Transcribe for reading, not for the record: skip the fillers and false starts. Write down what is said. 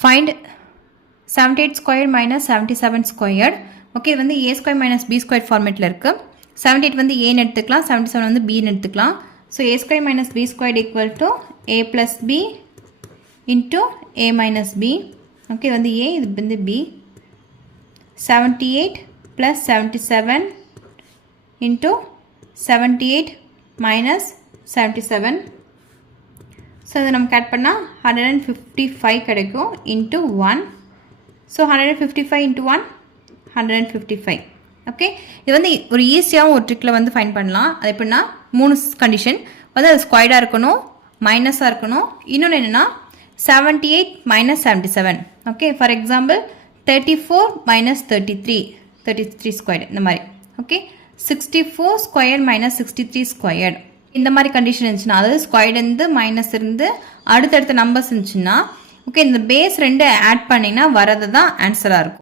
Find 78 square minus 77 square. Okay, இது வந்து ஏ square minus B square ஃபார்மேட்டில் இருக்குது. 78 வந்து ஏன்னு எடுத்துக்கலாம், 77 வந்து பின்னு எடுத்துக்கலாம். So A square minus B square equal to A plus B into A minus B. Okay, இது வந்து ஏ, இது வந்து B. 78 plus 77 into 78 minus 77. So இதை நம்ம கட் பண்ணால் 155 கிடைக்கும் இன்ட்டு 1. So 155 into 1 155. ஓகே, இது வந்து ஒரு ஈஸியாகவும் ஒரு ட்ரிக்கில் வந்து ஃபைன் பண்ணலாம். அது எப்படின்னா 3 கண்டிஷன் வந்து அது ஸ்கொயர்டாக இருக்கணும், மைனஸாக இருக்கணும், இன்னொன்று என்னென்னா 78 minus 77. Okay, for example 34 minus 33 square இந்த மாதிரி. ஓகே, 64 ஸ்கொயர் மைனஸ் 63 ஸ்கொயர் இந்த மாதிரி கண்டிஷன் இருந்துச்சுன்னா, அதாவது ஸ்கொயர்டு இருந்து மைனஸ் இருந்து அடுத்தடுத்த நம்பர்ஸ் இருந்துச்சுன்னா, ஓகே, இந்த பேஸ் 2 ஆட் பண்ணிங்கன்னா வரது தான் ஆன்சராக இருக்கும்.